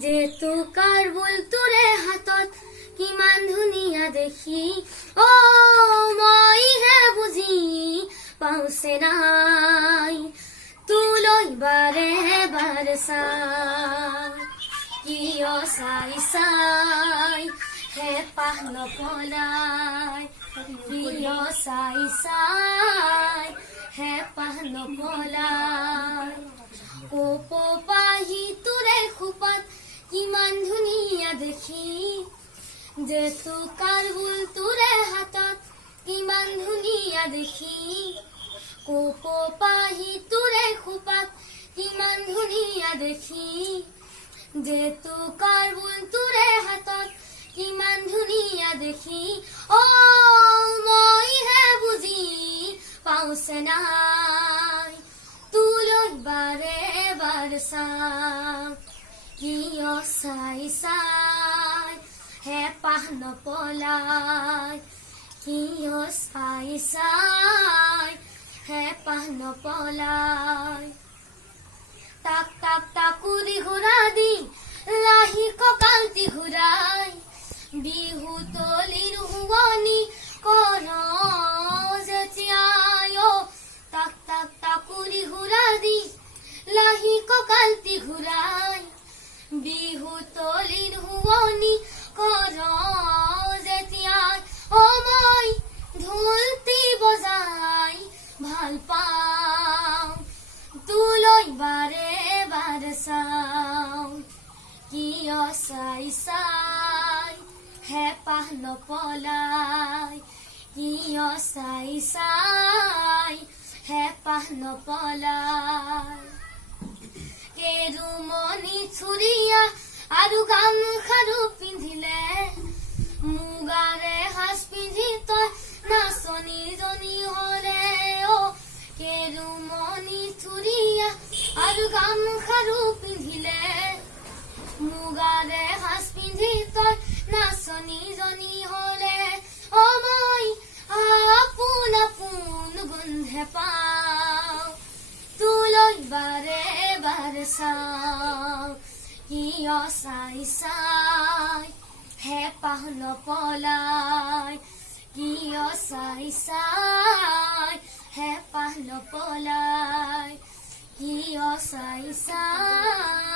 জেতুকাৰ বুলটোৰে হাতত কিমান ধুনীয়া দেখি মইহে বুজি পাওঁছে নাই তোলৈ বাৰে বাৰে চাই কিয় চাই চাই হেঁপাহ নপলাই কিয় চাই চাই হেঁপাহ নপলাই কপৌপাহি তোৰে খোপাত কিমান ধুনীয়া দেখি জেতুকাৰ বুলটোৰে হাতত কিমান ধুনীয়া দেখি কপৌপাহি তোৰে খোপাত কিমান ধুনীয়া দেখি জেতুকাৰ বুলটোৰে হাতত কিমান ধুনীয়া দেখি মইহে বুজি পাওঁছে নাই তোলৈ বাৰে বাৰে চাই কিয় চাই চাই হেঁপাহ নপলাই কিয় চাই চাই হেঁপাহ নপলাই তাক তাক তাকুৰি ঘূৰা দি লাহি কঁকালটি ঘূৰাই বিহু তলিৰ শুৱনি কৰ যেতিয়াই তাক তাক তাকুৰি ঘূৰা দি লাহি কঁকালটি ঘূৰাই বিহু তলিৰ শুৱনি কৰ যেতিয়াই মই ঢোলটি বজাই ভাল পাওঁ তোলৈ বাৰে বাৰে চাওঁ কিয় চাই চাই হেঁপাহ নপলাই কিয় চাই চাই হেঁপাহ নপলাই কেৰুমণি চুৰিয়া আৰু গামখাৰু পিন্ধিলে মুগাৰে সাজ পিন্ধি তই নাচনীজনী হলে কেৰুমণি চুৰিয়া আৰু গামখাৰু পিন্ধিলে মুগাৰে সাজ পিন্ধি তই নাচনীজনী হলে মই আপোন আপোন গোন্ধে পাওঁ তোলৈ বাৰে বাৰে চাওঁ কিয় চাই চাই হেঁপাহ নপলাই কিয় চাই চাই হেঁপাহ নপলাই কিয় চাই চাই